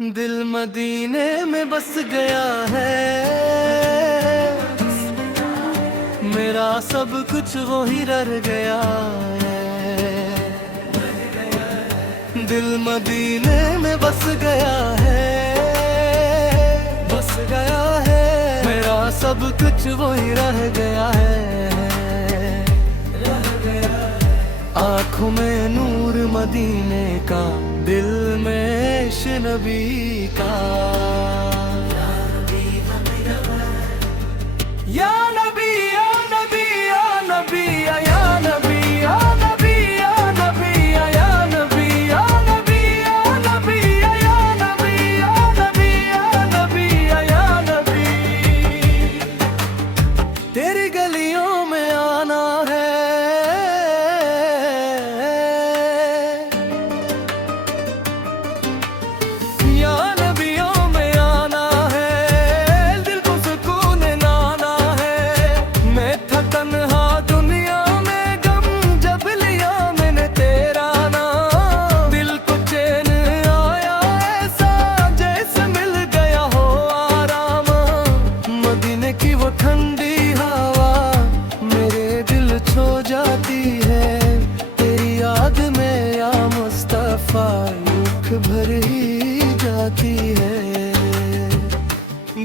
दिल मदीने में बस गया है, मेरा सब कुछ वो ही रह गया है। दिल मदीने में बस गया है, बस गया है, मेरा सब कुछ वो ही रह गया है। आँखों में नूर मदीने का, दिल में इश्क नबी का। या नबी या नबी या नबी या नबी या नबी या नबी या नबी या नबी या नबी या नबी या नबी या नबी या नबी। तेरी गलियों में आना है, या नबियों में आना है, दिल को सुकून नाना है। मैं था तन्हा दुनिया में, गम जब लिया मैंने तेरा नाम, दिल को चैन आया ऐसा जैसे मिल गया हो आराम। मदीने की वो ठंडी हवा मेरे दिल छो जाती है, तेरी याद में या मुस्तफा युग भर ही जाती है।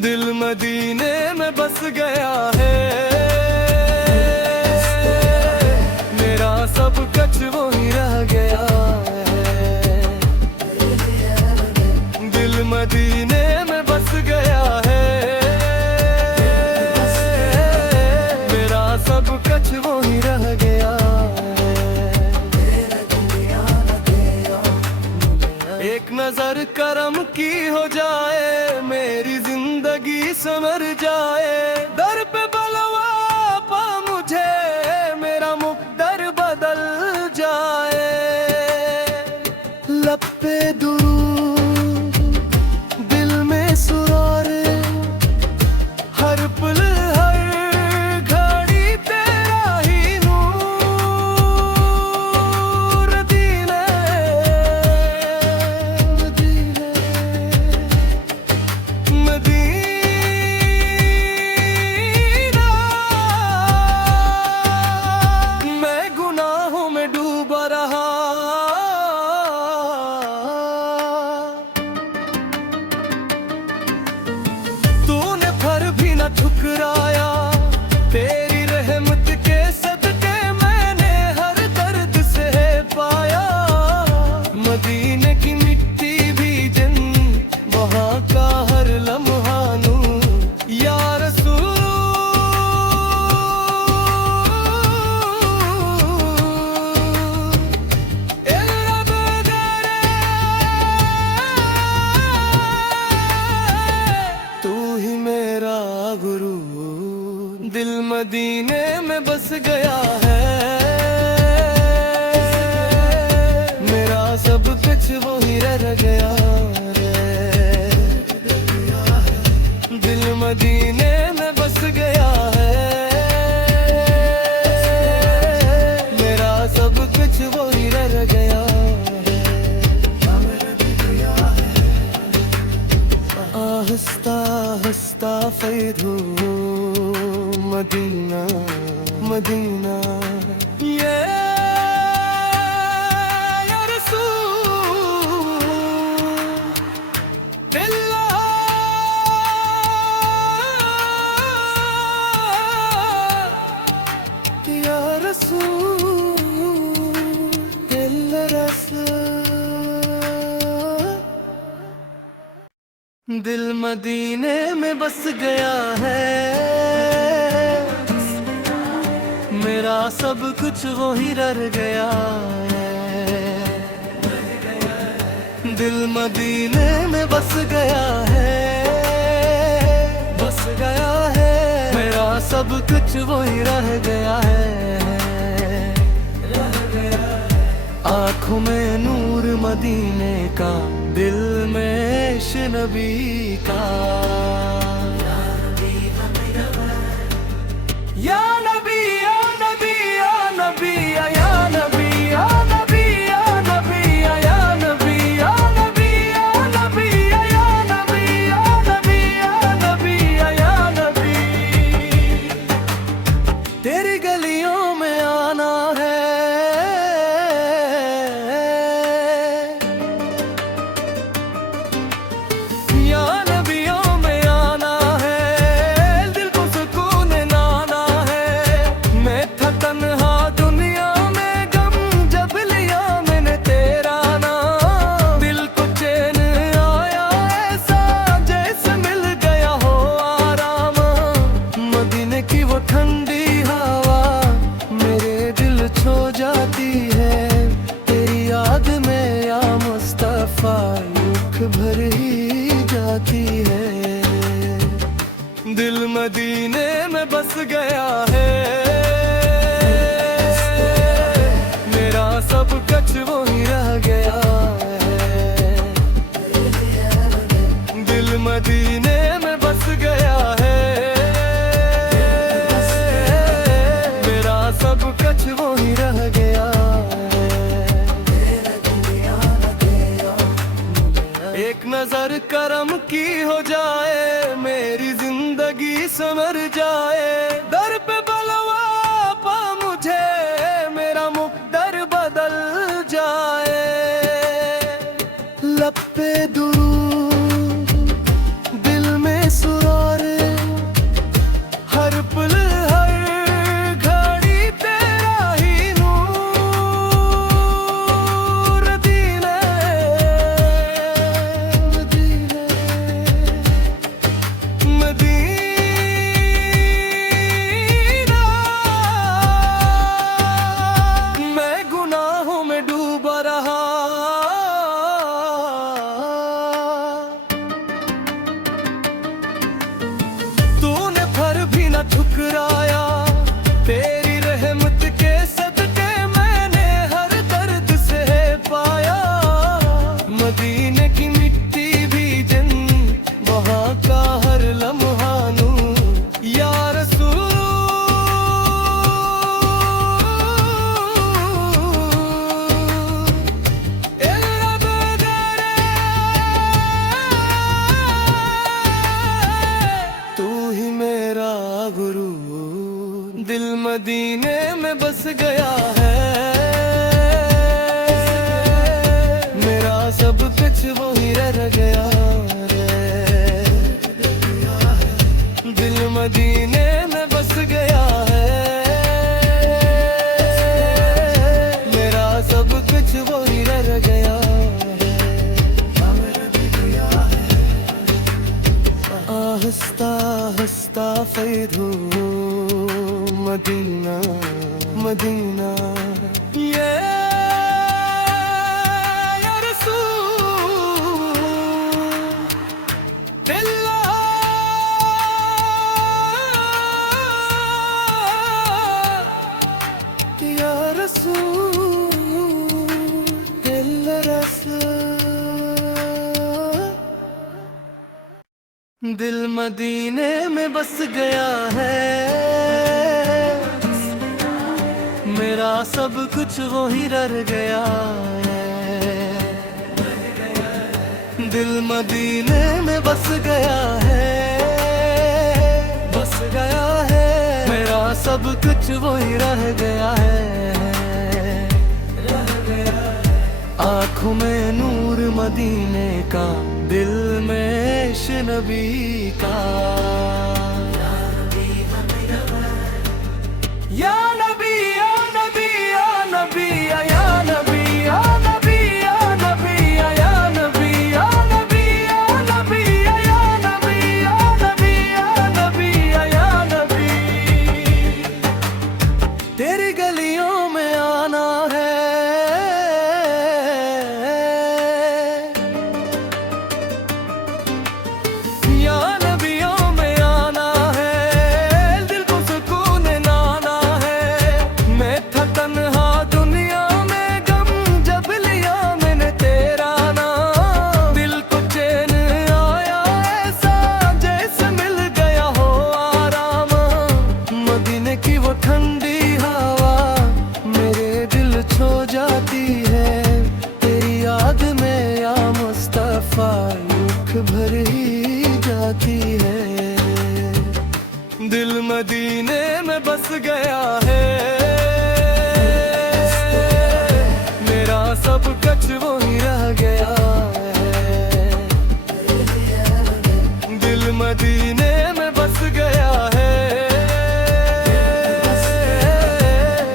दिल मदीने में बस गया है, मेरा सब कुछ वो ही रह गया है। दिल मदीने में बस गया है, मेरा सब कुछ वो ही रह गया है। एक नजर करम की हो जाए, मेरी जिंदगी संवर जाए। दर पे बलवा पा मुझे, मेरा मुक़द्दर बदल जाए। लब पे दुरूद, दिल में सुरार, हर पल हर घड़ी तेरा ही नूर। दीने मदीना, मैं गुनाहों में डूबा रहा, तूने फिर भी न ठुकराया। तेरी रहमत के सदके मैंने हर दर्द से पाया। मदीने की मिट्टी भी जन, वहाँ का हर लम्हा नूर। या रसूल तू ही मेरा गुरु। दिल मदीने में बस गया है, मेरा सब कुछ वो ही रह गया है। दिल मदीने में बस गया है, मेरा सब कुछ वो ही रह गया है। आहिस्ता आहिस्ता फैद हो मदीना मदीना। ये या रसूल अल्लाह, या रसूल रसूल। दिल मदीने में बस गया है, मेरा सब कुछ वो ही रह गया है। दिल मदीने में बस गया है, बस गया है, मेरा सब कुछ वो ही रह गया है। आँखों में नूर मदीने का, दिल में इश्क नबी का। या नबी या नबी या नबी या नबी या नबी या नबी या नबी या नबी या नबी या भर ही जाती है। दिल मदीने में बस गया है, मेरा सब कुछ वही रह गया है। दिल मदीने में बस गया है, मेरा सब कुछ वही रह गया है। एक नजर करम की हो जाए, मेरी जिंदगी संवर जाए। दर पे बलवा पा मुझे, मेरा मुकद्दर बदल जाए। लब पे दुरूद, दिल में सुरार, हर पल हर घड़ी तेरा ही नूर। दीने मदीने मदीना, मैं गुनाहों में डूबा रहा। तूने फिर भी न ठुकराया, तेरी रहमत के सदके मैंने हर दर्द से पाया। मदीने की मिट्टी भी जन, वहाँ का हर लम्हा नूर। या रसूल इल्ला बदरे, तू ही मेरा गुरु। दिल मदीने में बस गया है, मेरा सब कुछ वही रह गया है। दिल मदीने में बस गया है, मेरा सब कुछ वही रह गया है। आहिस्ता आहिस्ता फैद हो मदीना मदीना। ये या रसूल इल्लाह, या रसूल इल्ला रसूल। दिल मदीने में बस गया है, मेरा सब कुछ वही रह गया है। दिल मदीने में बस गया है, बस गया है, मेरा सब कुछ वही रह गया है। आँखों में नूर मदीने का, दिल में इश्क नबी का। या नबी या नबी या नबी या नबी या नबी या नबी या नबी या नबी या नबी या नबी या नबी या नबी या नबी। तेरी गलियों में आना है, या नबियों में आना है। दिल को सुकून नाना है, मैं था तन्हा दुनिया में, गम जब लिया मैंने तेरा नाम। दिल को चैन आया ऐसा, जैसे मिल गया हो आराम। मदीने की वो ठंडी हवा मेरे दिल छो जाती है। तेरी याद में या मुस्तफा रुख भर ही जाती है। दिल मदीने में बस गया है, मेरा सब कुछ वही रह गया है। दिल मदीने में बस गया है,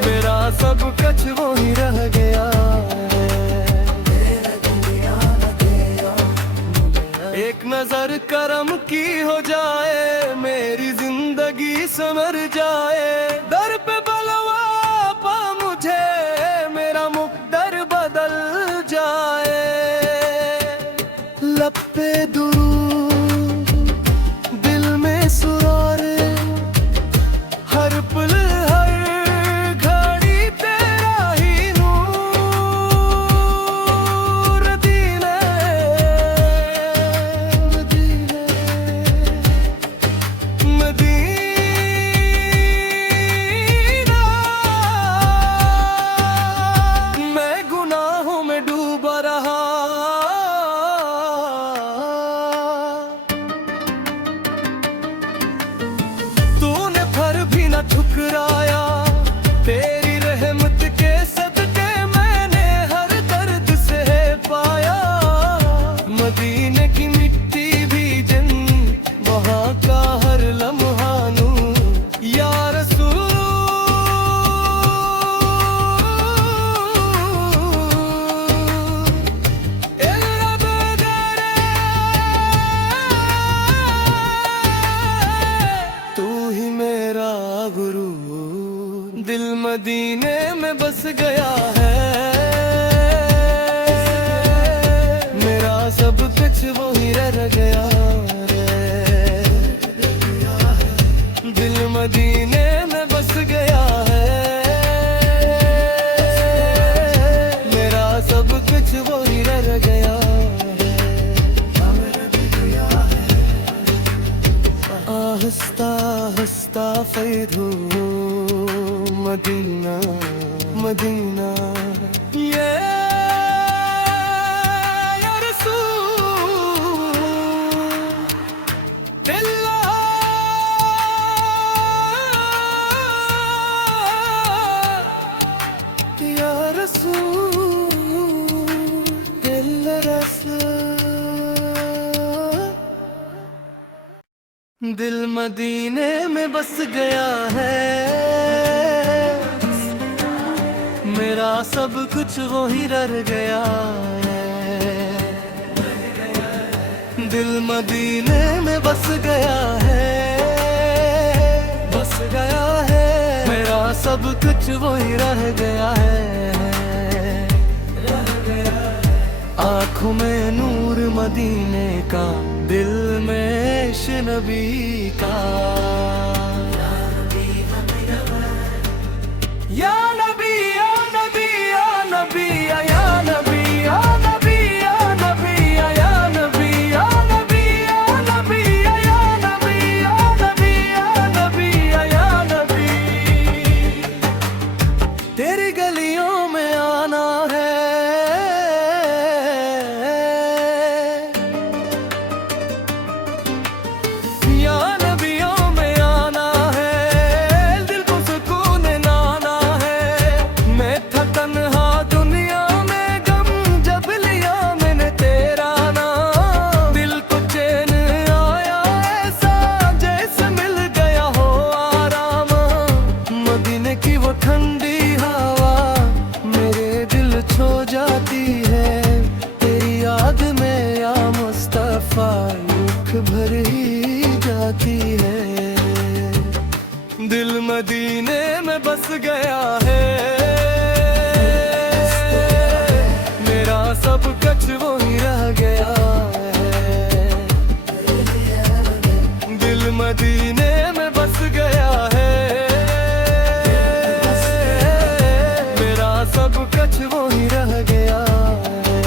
मेरा सब कुछ वही रह गया है। एक नजर करम की हो जाए, मेरी जिंदगी संवर जाए। दर पे बलवा पा मुझे, मेरा मुकद्दर बदल जाए। लब पे दुरूद, दिल में सुरारे, हर पल हर घड़ी तेरा ही नूर। मदीने मदीने मदीना, मैं गुनाहों में डूबा रहा, तूने फिर भी न ठुकराया। तेरी रहमत के सदके मैंने हर दर्द से पाया। मदीने की मिट्टी भी जन्नत, वहाँ का हर लम्हा नूर। या रसूल तू ही मेरा गुरु, दिल मदीने में बस गया है। मेरा सब कुछ वही रह गया है। दिल मदीने में बस गया है। मेरा सब कुछ वही रह गया है। आहिस्ता आहिस्ता फैद हो मदीना मदीना। ये या रसूल दिल्ला, या रसूल दिल रसूल। दिल मदीने में बस गया है। मेरा सब कुछ वही रह गया है। दिल मदीने में बस गया है, बस गया है। मेरा सब कुछ वही रह गया है। आँखों में नूर मदीने का, दिल में इश्क नबी का। या नबी या नबी या नबी या नबी या नबी या नबी या नबी या नबी या नबी या नबी या नबी या नबी या नबी। तेरी गलियों में आना है। या नबियों में आना है, दिल को सुकून नाना है। मैं था तन्हा दुनिया में, गम जब लिया मैंने तेरा नाम। दिल को चैन आया ऐसा, जैसे मिल गया हो आराम। मदीने की वो ठंडी हवा मेरे दिल छो जाती है। तेरी याद में या मुस्तफा रुख भर ही जाती है। दिल मदीने में बस गया है। मेरा सब कुछ वही रह गया है। दिल मदीने में बस गया है। मेरा सब कुछ वही रह गया है।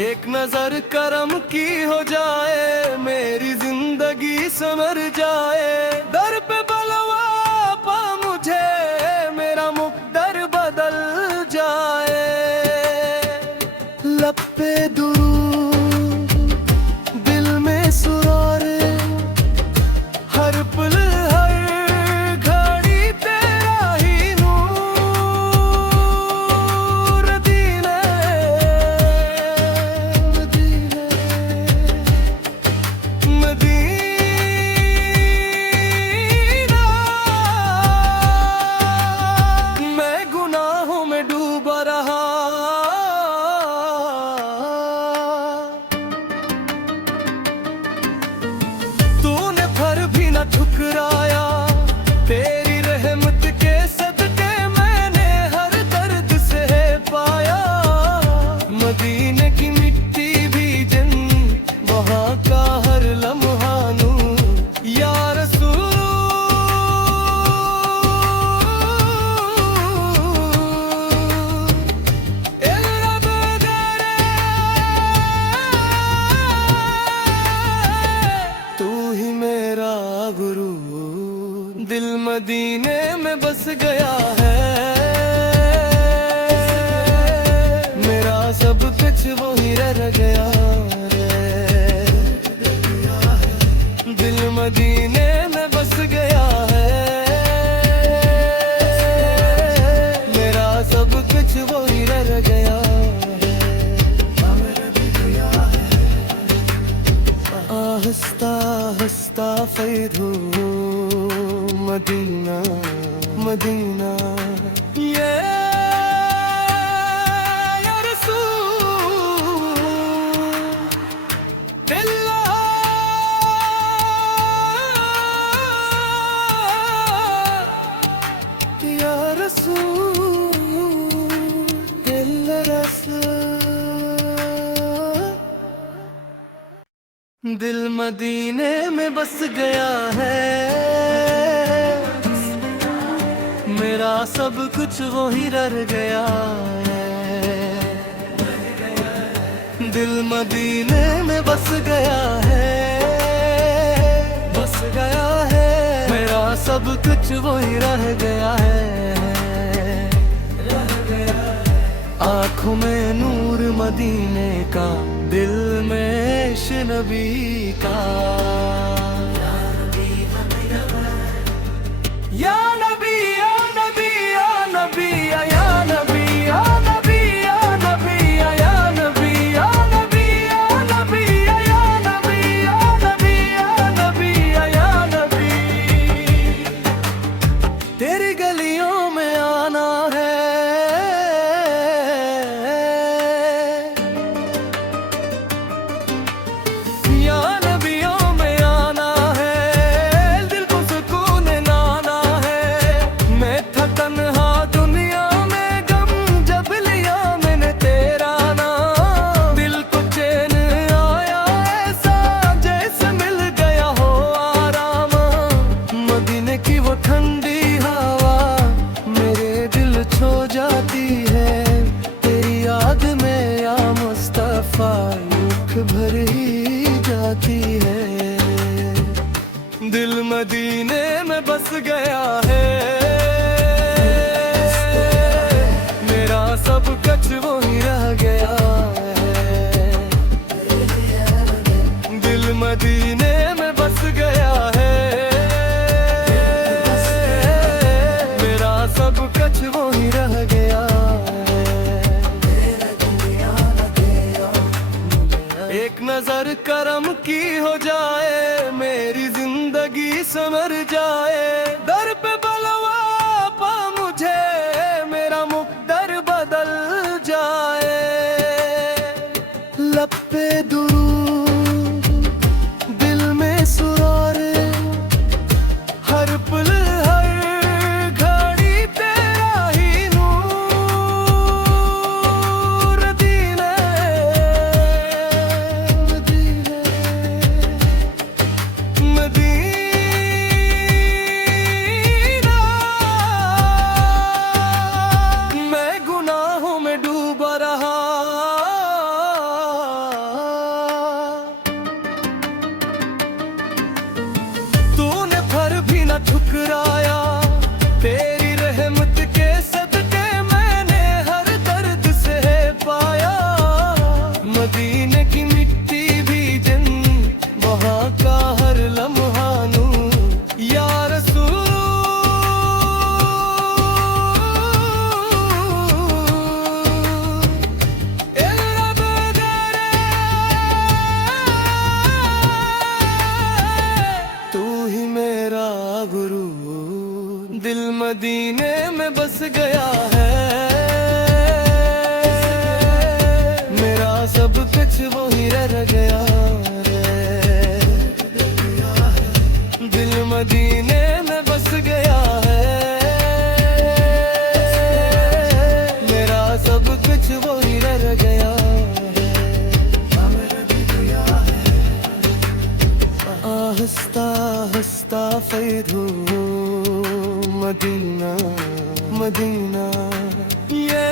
एक नजर करम की हो जाए, मेरी जिंदगी संवर जाए। दर पे बलवा पा मुझे, मेरा मुकद्दर बदल जाए। लब पे दुरूद, दिल में सुरारे, हर पल हर घड़ी तेरा ही नूर। मदीने मदीने मदीना, मैं गुनाहों में डूबा रहा। तूने फिर भी न ठुकराया। तेरी रहमत के सदके मैंने हर दर्द से पाया। में बस गया है। मेरा सब कुछ वही रह गया है। दिल मदीने में बस गया है। मेरा सब कुछ वही रह गया है। आहिस्ता आहिस्ता फैधू मदीना मदीना ये या रसूल दिल्ला या रसूल दिल रसूल। दिल मदीने में बस गया है। मेरा सब कुछ वही रह गया है। दिल मदीने में बस गया है। बस गया है। मेरा सब कुछ वही रह गया है। आँखों में नूर मदीने का, दिल में इश्क नबी का। या नबी या नबी या नबी या नबी या नबी या नबी या नबी या नबी या नबी या नबी या नबी या नबी या नबी। तेरी गलियों में आना है। भर ही जाती है। दिल मदीने में बस गया है। मेरा सब कुछ वही रह गया है। दिल मदीने में बस गया है। मेरा सब कुछ वही रह गया है। एक नजर करम की हो जाए, मेरी जिंदगी संवर जाए। दर पे बलवा पा मुझे, मेरा मुक़द्दर बदल जाए। लब पे दुरूद, दिल में सुरारे, हर पल हर घड़ी तेरा ही नूर। दीने ठुकराया, तेरी रहमत के सदके मैंने हर दर्द से पाया। मदीने की मिट्टी भी जन्नत, वहाँ का हर लम्हा नूर। या रसूल तू ही मेरा गुरु। दिल मदीने में बस गया है। मेरा सब कुछ वही रह गया है। दिल मदीने में बस गया है। मेरा सब कुछ वही रह गया है। आहिस्ता आहिस्ता फैधू मदीना मदीना ये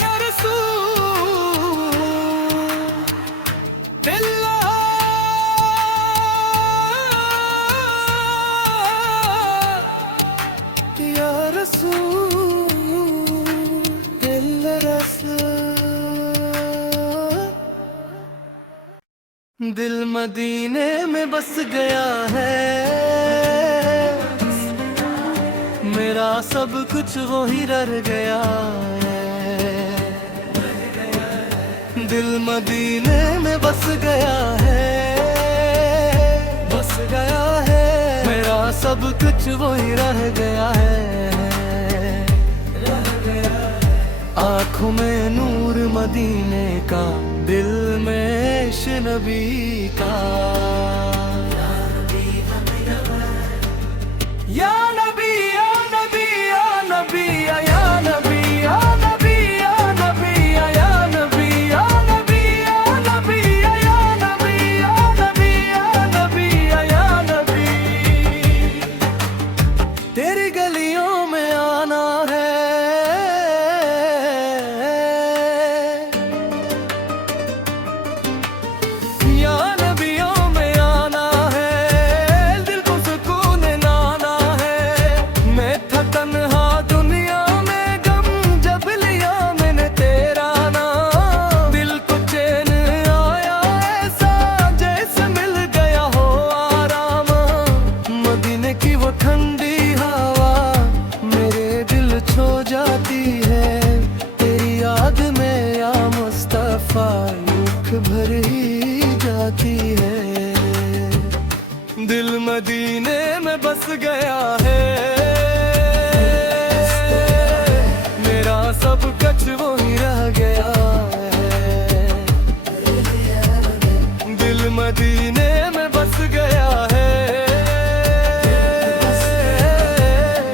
या रसूल दिल्ला दिल मदीने में बस गया है, मेरा सब कुछ वो ही रह गया है। दिल मदीने में बस गया है, बस गया है, मेरा सब कुछ वो ही रह गया है। आँखों में नूर मदीने का, दिल में इश्क नबी का। या नबी या नबी या नबी या नबी या नबी या नबी या नबी या नबी या नबी या नबी या नबी या नबी या नबी। तेरी गलियों में आना है, भर ही जाती है। दिल मदीने में बस गया है, मेरा सब कुछ वो ही रह गया है। दिल मदीने में बस गया है,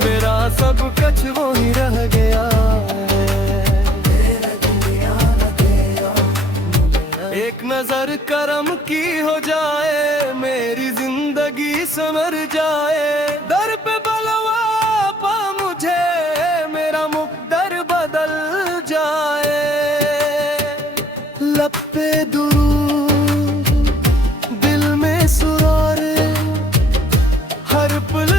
मेरा सब कुछ वो ही रह गया है। एक नजर करम की हो जाए, मेरी जिंदगी संवर जाए। दर पे बलवा पा मुझे, मेरा मुक़द्दर बदल जाए। लब पे दुरूद, दिल में सुरार, हर पल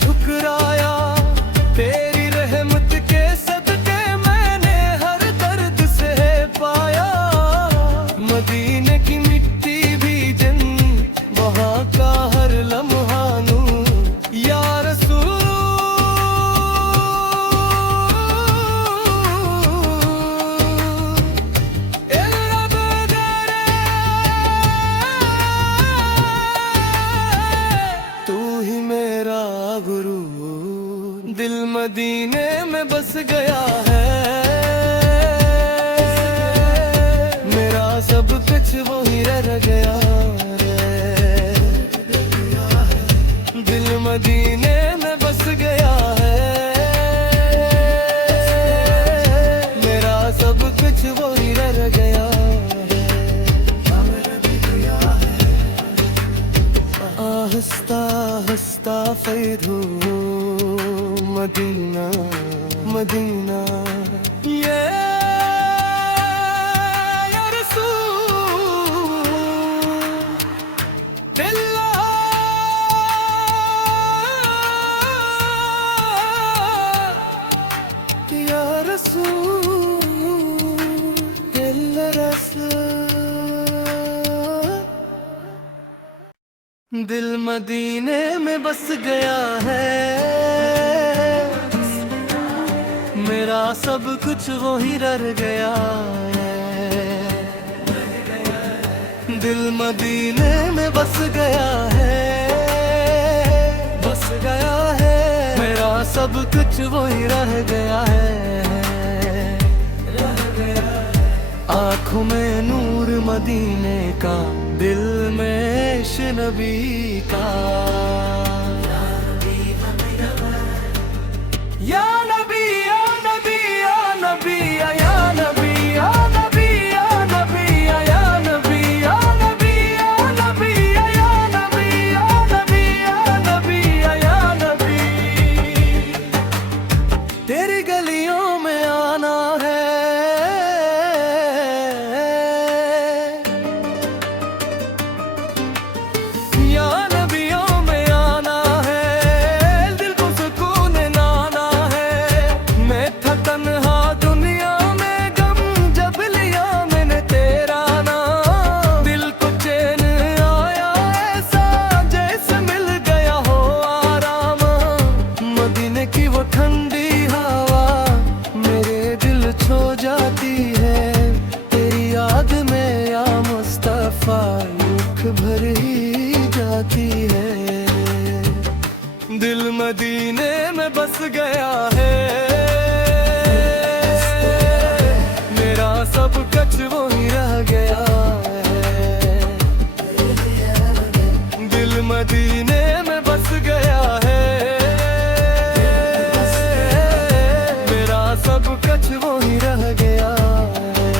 ठुकराया, तेरी रहमत के सदके मैंने हर दर्द से पाया। मदीने की मिट्टी भी जन्नत, वहाँ का हर लम्हा नूर। या रसूल तू ही मेरा गुरु। दिल मदीने में बस गया है, मेरा सब कुछ वो ही रह गया है। दिल मदीने में बस गया है, मेरा सब कुछ वो ही रह गया है। आहिस्ता आहिस्ता फैद हो मदीना मदीना। ये या रसूल दिल्ला, या रसूल दिल रसूल। दिल मदीने में बस गया है, मेरा सब कुछ वो ही रह गया है। दिल मदीने में बस गया है, बस गया है, मेरा सब कुछ वो ही रह गया है। आँखों में नूर मदीने का, दिल में इश्क नबी का। या नबी या नबी या नबी या नबी या नबी या नबी या नबी या नबी या नबी या सब कुछ वही रह गया है। दिल मदीने में बस गया है, मेरा सब कुछ वही रह गया है।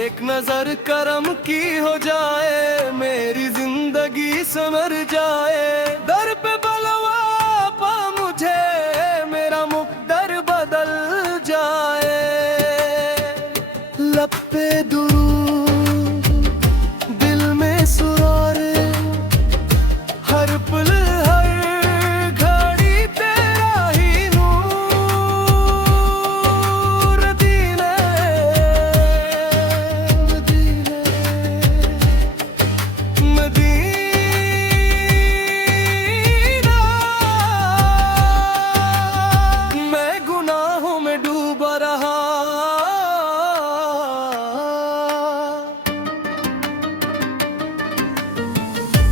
एक नजर करम की हो जाए, मेरी जिंदगी संवर जाए। दर पे बलवा पा मुझे, मेरा मुकद्दर बदल जाए। लब पे दुरूद, दिल में सुरार, हर पल हर घड़ी तेरा ही नूर। दीने मदीने मदीना, मैं गुनाहों में डूबा रहा।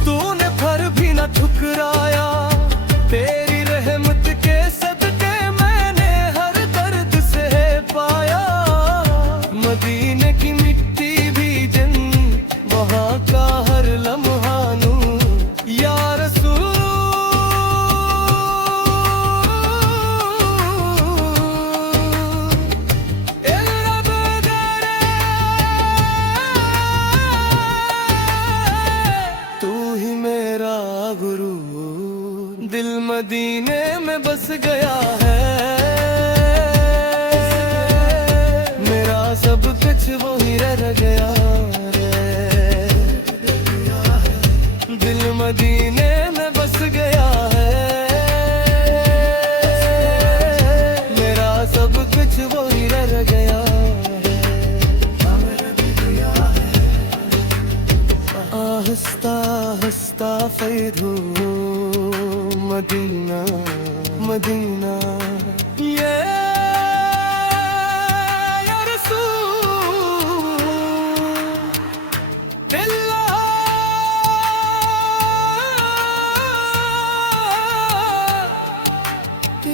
तूने फिर भी न ठुकराया, तेरी रहमत के सदके मैंने हर दर्द से पाया। मदीने की मिट्टी भी जन, वहाँ का हर लम्हा नूर। या रसूल तू ही मेरा गुरु, दिल मदीने में बस गया है। मेरा सब कुछ वही रह गया है। दिल मदीने में बस गया है, मेरा सब कुछ वही रह गया है। आहिस्ता आहिस्ता फैद हो मदीना मदीना। ये या रसूल अल्लाह,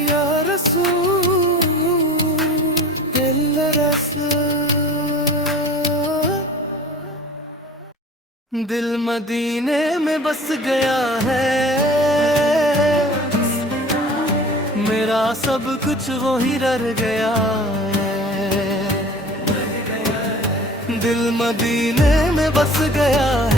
या रसूल दिल मदीने में बस गया है। मेरा सब कुछ वही रह गया है। दिल मदीने में बस गया है।